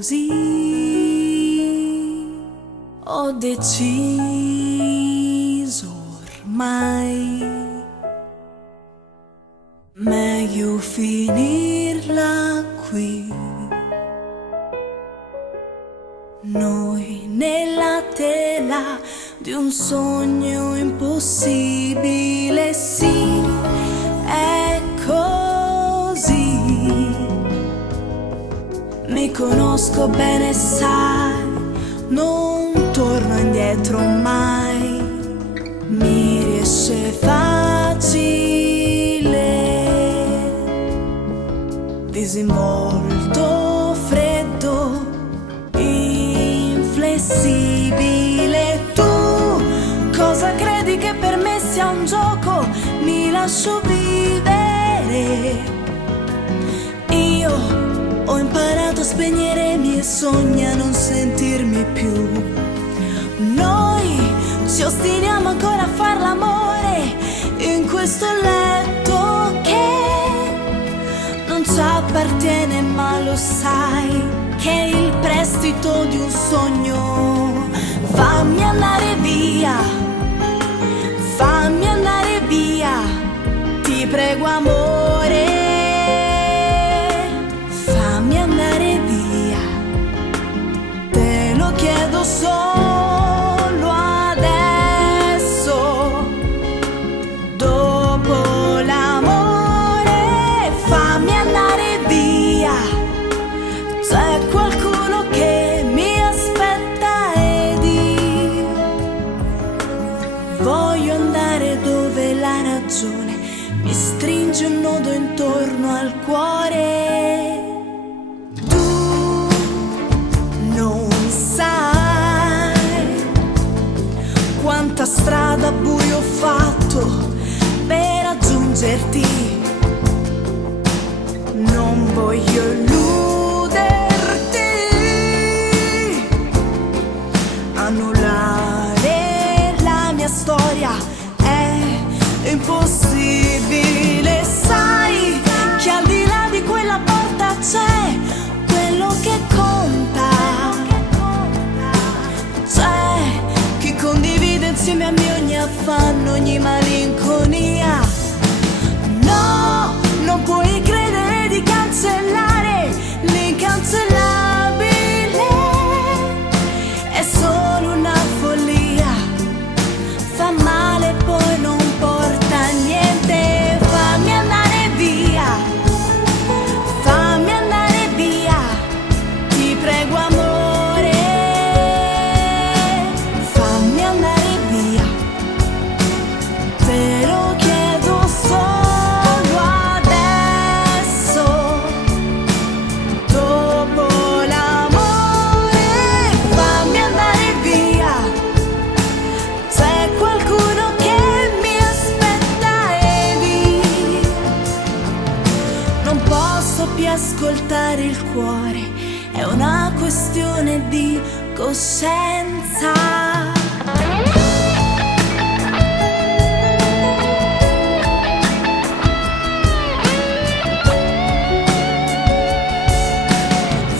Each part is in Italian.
così. Ho deciso ormai, meglio finirla qui. Noi nella tela di un sogno impossibile, sì, è così. Mi conosco bene, sai, non torno indietro mai. Mi riesce facile, disinvolto, freddo, inflessibile. Tu cosa credi che per me sia un gioco? Mi lascio vivere. Io ho imparato a spegnere i miei sogni, a non sentirmi più. Noi ci ostiniamo ancora a far l'amore in questo letto che non ci appartiene, ma lo sai che è il prestito di un sogno. Fammi andare via, fammi andare via, ti prego amore, fammi andare via, te lo chiedo solo adesso, dopo l'amore, fammi andare via. C'è qualcuno che mi aspetta ed io voglio andare dove la ragione mi stringe un nodo intorno al cuore. Tu non sai quanta strada buia ho fatto per raggiungerti. Non voglio annullare la mia storia, è impossibile. Sai che al di là di quella porta c'è quello che conta. C'è chi condivide insieme a me ogni affanno, ogni malinconia. No, non puoi credere di cancellare l'incancellabile. È solo una follia, fa male poi non porta a niente. Fammi andare via, fammi andare via, ti prego amore, fammi andare via, te lo chiedo solo adesso, dopo l'amore, fammi andare via. C'è qualcuno che mi aspetta ed io non posso più ascoltare il cuore, è una questione di coscienza.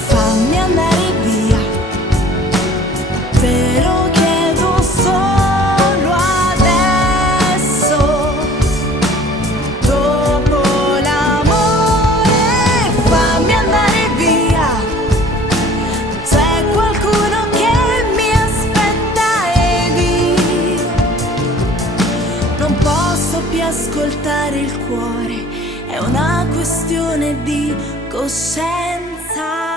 Fammi andare via, te lo chiedo solo adesso, dopo l'amore, fammi andare via. C'è qualcuno che mi aspetta ed io non posso più ascoltare il cuore, è una questione di coscienza.